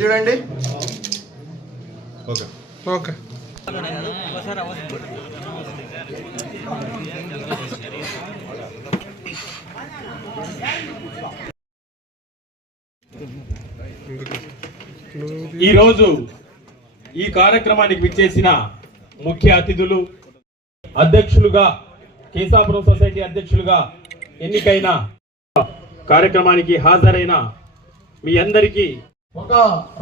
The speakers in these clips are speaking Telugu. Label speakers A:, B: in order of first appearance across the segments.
A: చూడండి. ఓకే.
B: ఓకే.
C: ఈరోజు ఈ కార్యక్రమానికి విచ్చేసిన ముఖ్య అతిథులు అధ్యక్షులుగా కేశాపురం సొసైటీ అధ్యక్షులుగా ఎన్నికైన కార్యక్రమానికి హాజరైన మీ అందరికీ
D: ఒక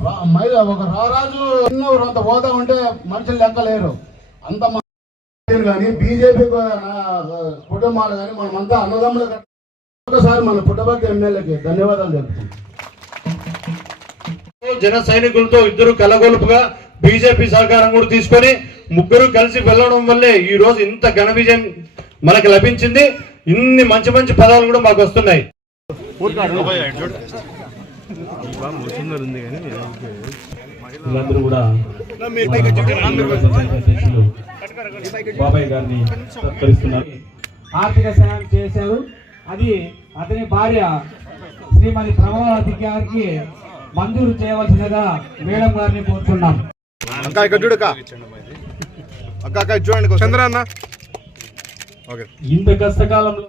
D: రా- మహిళ ఒక రారాజు ఎన్నో అంత పోతా ఉంటే మనుషులు లెక్కలేరు. అంత కానీ బీజేపీ కుటుంబాలు కానీ మనమంతా అన్నదమ్ములు ఒకసారి మన పుట్టబర్తి ఎమ్మెల్యేకి ధన్యవాదాలు తెలుపుతాం
E: జన సైనికులతో ఇద్దరు కలగొలుపుగా బీజేపీ సహకారం కూడా తీసుకొని ముగ్గురు కలిసి వెళ్ళడం వల్లే ఈ రోజు ఇంత ఘన విజయం మనకు లభించింది. ఇన్ని మంచి మంచి పదాలు కూడా మాకు వస్తున్నాయి.
C: వీళ్ళందరూ కూడా బాబాయ్ గారిని సత్కరిస్తున్నారు
F: ఆర్థిక సాయం చేశారు. అది అతని భార్య శ్రీమతి ప్రభావతి గారికి మంజూరు చేయవలసినగా మేడం గారిని కోరుతున్నాం.
C: ఇంత కష్టకాలంలో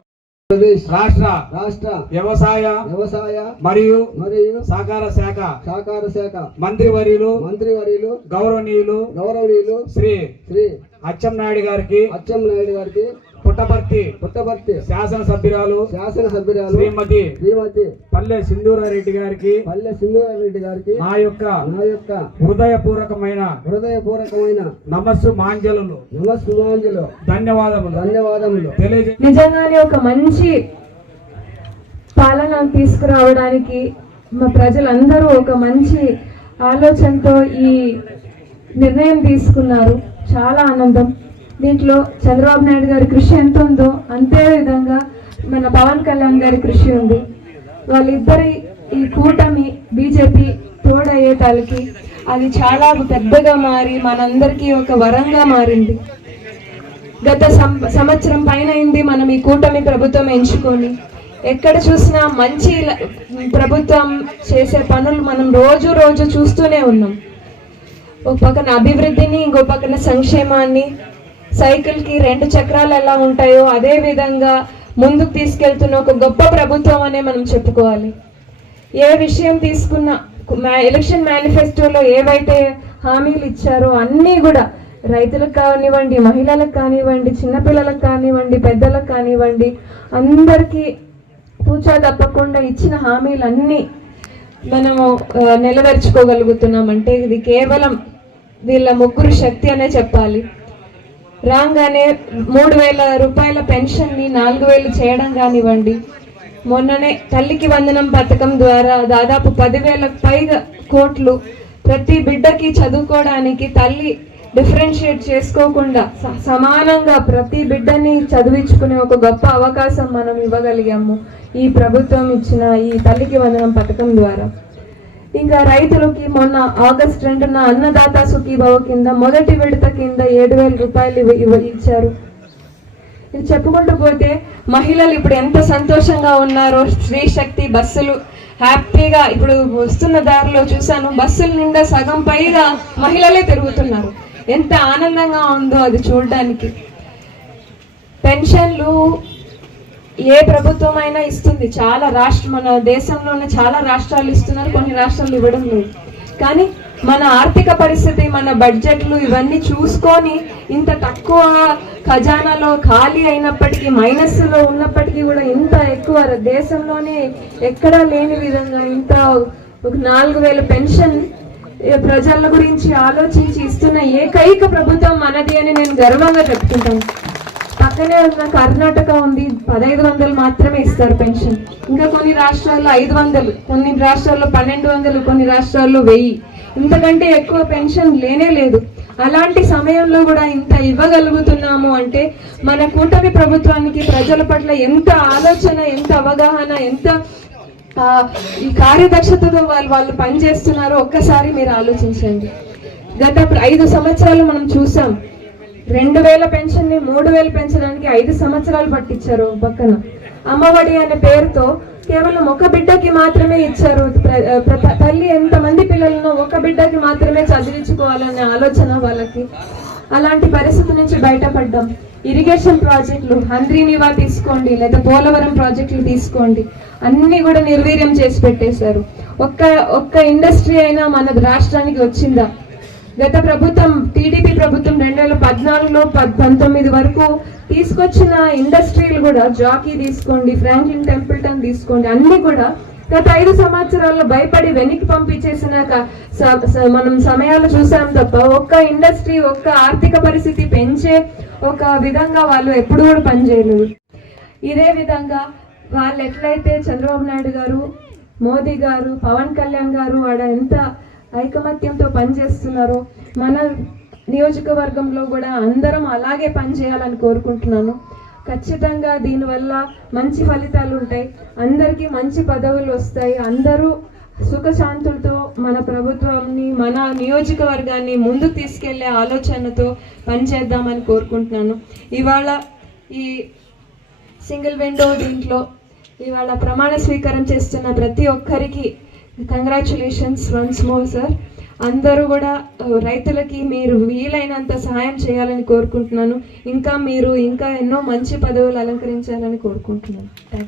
F: రాష్ట్ర
G: రాష్ట్ర
F: వ్యవసాయ
G: వ్యవసాయ
F: మరియు
G: మరియు
F: సహకార శాఖ
G: సహకార శాఖ
F: మంత్రివర్యులు
G: మంత్రివర్యులు
F: గౌరవనీయులు
G: గౌరవనీయులు
F: శ్రీ
G: శ్రీ
F: అచ్చెన్నాయుడు గారికి
G: అచ్చెన్నాయుడు గారికి
F: పుట్టపర్తి
G: పుట్టపర్తి
F: శాసనసభ్యురాలు
G: శాసనసభ్యురాలు
F: శ్రీమతి
G: శ్రీమతి
F: పల్లె సింధూరారెడ్డి గారికి
G: పల్లె సింధూరారెడ్డి గారికి
F: నా యొక్క
G: నా యొక్క
F: హృదయపూర్వకమైన
G: హృదయపూర్వకమైన
F: నమస్సు మాంజలు.
G: నమస్సుమాంజలు
F: ధన్యవాదములు.
G: ధన్యవాదములు.
F: తెలియజే
H: నిజంగానే ఒక మంచి పాలన తీసుకురావడానికి మా ప్రజలందరూ ఒక మంచి ఆలోచనతో ఈ నిర్ణయం తీసుకున్నారు. చాలా ఆనందం. దీంట్లో చంద్రబాబు నాయుడు గారి కృషి ఎంత ఉందో అంతే విధంగా మన పవన్ కళ్యాణ్ గారి కృషి ఉంది. వాళ్ళిద్దరి ఈ కూటమి బీజేపీ తోడయ్యేటానికి అది చాలా పెద్దగా మారి మనందరికీ ఒక వరంగా మారింది. గత సం- సంవత్సరం పైన అయింది మనం ఈ కూటమి ప్రభుత్వం ఎంచుకొని. ఎక్కడ చూసినా మంచి ప్రభుత్వం చేసే పనులు మనం రోజు రోజు చూస్తూనే ఉన్నాం. ఒక పక్కన అభివృద్ధిని ఇంకో పక్కన సంక్షేమాన్ని సైకిల్కి రెండు చక్రాలు ఎలా ఉంటాయో అదే విధంగా ముందుకు తీసుకెళ్తున్న ఒక గొప్ప ప్రభుత్వం అనే మనం చెప్పుకోవాలి. ఏ విషయం తీసుకున్న ఎలక్షన్ మేనిఫెస్టోలో ఏవైతే హామీలు ఇచ్చారో అన్నీ కూడా రైతులకు కానివ్వండి మహిళలకు కానివ్వండి చిన్నపిల్లలకు కానివ్వండి పెద్దలకు కానివ్వండి అందరికీ పూచా తప్పకుండా ఇచ్చిన హామీలన్నీ మనము ఆ, నెరవేర్చుకోగలుగుతున్నామంటే ఇది కేవలం వీళ్ళ ముగ్గురు శక్తి అనే చెప్పాలి. రాగానే మూడు వేల రూపాయల పెన్షన్ని నాలుగు వేలు చేయడం కానివ్వండి. మొన్ననే తల్లికి వందనం పథకం ద్వారా దాదాపు పదివేలకు పైగా కోట్లు ప్రతి బిడ్డకి చదువుకోవడానికి తల్లి డిఫరెన్షియేట్ చేసుకోకుండా స- సమానంగా ప్రతి బిడ్డని చదివించుకునే ఒక గొప్ప అవకాశం మనం ఇవ్వగలిగాము ఈ ప్రభుత్వం ఇచ్చిన ఈ తల్లికి వందనం పథకం ద్వారా. ఇంకా రైతులకి మొన్న ఆగస్ట్ రెండున అన్నదాత సుఖీభవ కింద మొదటి విడత కింద ఏడు వేల రూపాయలు ఇచ్చారు. ఇది చెప్పుకుంటూ పోతే మహిళలు ఇప్పుడు ఎంత సంతోషంగా ఉన్నారో స్త్రీ శక్తి బస్సులు హ్యాపీగా ఇప్పుడు వస్తున్న దారిలో చూశాను బస్సుల నిండా సగం పైగా మహిళలే తిరుగుతున్నారు. ఎంత ఆనందంగా ఉందో అది చూడడానికి. పెన్షన్లు ఏ ప్రభుత్వం అయినా ఇస్తుంది. చాలా రాష్ట్ర మన దేశంలోనే చాలా రాష్ట్రాలు ఇస్తున్నారు. కొన్ని రాష్ట్రాలు ఇవ్వడం లేదు. కానీ మన ఆర్థిక పరిస్థితి మన బడ్జెట్లు ఇవన్నీ చూసుకొని ఇంత తక్కువ ఖజానాలో ఖాళీ అయినప్పటికీ మైనస్లో ఉన్నప్పటికీ కూడా ఇంత ఎక్కువ దేశంలోనే ఎక్కడా లేని విధంగా ఇంత ఒక నాలుగు వేల పెన్షన్ ప్రజల గురించి ఆలోచించి ఇస్తున్న ఏకైక ప్రభుత్వం మనది అని నేను గర్వంగా చెప్తుంటాను పక్కనే ఉన్న కర్ణాటక ఉంది. పదహైదు వందలు మాత్రమే ఇస్తారు పెన్షన్. ఇంకా కొన్ని రాష్ట్రాల్లో ఐదు వందలు కొన్ని రాష్ట్రాల్లో పన్నెండు వందలు కొన్ని రాష్ట్రాల్లో వెయ్యి. ఇంతకంటే ఎక్కువ పెన్షన్ లేనే లేదు. అలాంటి సమయంలో కూడా ఇంత ఇవ్వగలుగుతున్నాము అంటే మన కూటమి ప్రభుత్వానికి ప్రజల పట్ల ఎంత ఆలోచన ఎంత అవగాహన ఎంత ఈ కార్యదక్షతతో వాళ్ళు వాళ్ళు పనిచేస్తున్నారో ఒక్కసారి మీరు ఆలోచించండి. గత ఐదు సంవత్సరాలు మనం చూసాం. రెండు వేల పెన్షన్ని మూడు వేలు పెంచడానికి ఐదు సంవత్సరాలు పట్టించారు పక్కన. అమ్మఒడి అనే పేరుతో కేవలం ఒక బిడ్డకి మాత్రమే ఇచ్చారు. తల్లి ఎంత మంది పిల్లలను ఒక బిడ్డకి మాత్రమే చదివించుకోవాలనే ఆలోచన వాళ్ళకి. అలాంటి పరిస్థితి నుంచి బయటపడ్డాం. ఇరిగేషన్ ప్రాజెక్టులు హంద్రీనివా తీసుకోండి లేదా పోలవరం ప్రాజెక్టులు తీసుకోండి. అన్ని కూడా నిర్వీర్యం చేసి పెట్టేశారు. ఒక్క ఒక్క ఇండస్ట్రీ అయినా మన రాష్ట్రానికి వచ్చిందా? గత ప్రభుత్వం టీడీపీ ప్రభుత్వం రెండు వేల పద్నాలుగులో పద్- పంతొమ్మిది వరకు తీసుకొచ్చిన ఇండస్ట్రీలు కూడా జాకీ తీసుకోండి ఫ్రాంక్లిన్ టెంపుల్టన్ తీసుకోండి అన్ని కూడా గత ఐదు సంవత్సరాల్లో భయపడి వెనక్కి పంపించేసిన మనం సమయాలు చూసాం తప్ప ఒక్క ఇండస్ట్రీ ఒక్క ఆర్థిక పరిస్థితి పెంచే ఒక విధంగా వాళ్ళు ఎప్పుడు కూడా పనిచేయలేదు ఇదే విధంగా వాళ్ళు ఎట్లయితే చంద్రబాబు నాయుడు గారు మోదీ గారు పవన్ కళ్యాణ్ గారు వాడు ఎంత ఐకమత్యంతో పనిచేస్తున్నారో. మన నియోజకవర్గంలో కూడా అందరం అలాగే పనిచేయాలని కోరుకుంటున్నాను. ఖచ్చితంగా దీనివల్ల మంచి ఫలితాలు ఉంటాయి. అందరికీ మంచి పదవులు వస్తాయి. అందరూ సుఖశాంతులతో మన ప్రభుత్వాన్ని మన నియోజకవర్గాన్ని ముందు తీసుకెళ్ళే ఆలోచనతో పనిచేద్దామని కోరుకుంటున్నాను. ఇవాళ ఈ సింగిల్ విండో దీంట్లో ఇవాళ ప్రమాణ స్వీకారం చేస్తున్న ప్రతి ఒక్కరికి కంగ్రాచులేషన్స్ వన్స్ మోర్ సార్ అందరూ కూడా రైతులకి మీరు వీలైనంత సహాయం చేయాలని కోరుకుంటున్నాను. ఇంకా మీరు ఇంకా ఎన్నో మంచి పదవులు అలంకరించాలని కోరుకుంటున్నాను.